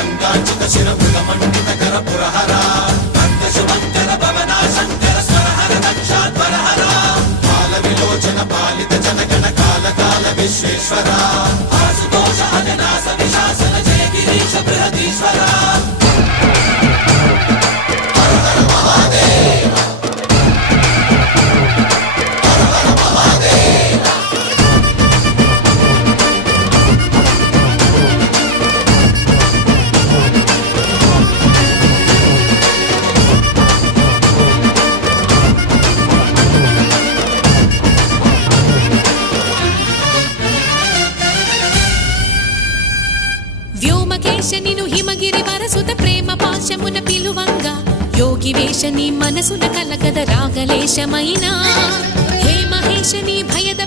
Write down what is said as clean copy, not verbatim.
గంగాచిత శిర మృగమండిత కర పురహర భక్త శుభంకర భవనా శంకర స్వరహర దక్షాధ్వరహర బాల విలోచన పాలిత జనగణ కాల కాల విశ్వేశ్వర ఆశుతోష అజనాస విశాసన జయ గిరీశ బృహదీశ్వర హర హర మహాదేవ హర హర మహాదేవ వ్యోమకేశనిను హిమగిరి వరసుత ప్రేమ పాశమున పిలువంగా యోగి వేషని మనసున కలగద రాగలేశమైనా హే మహేశని భయద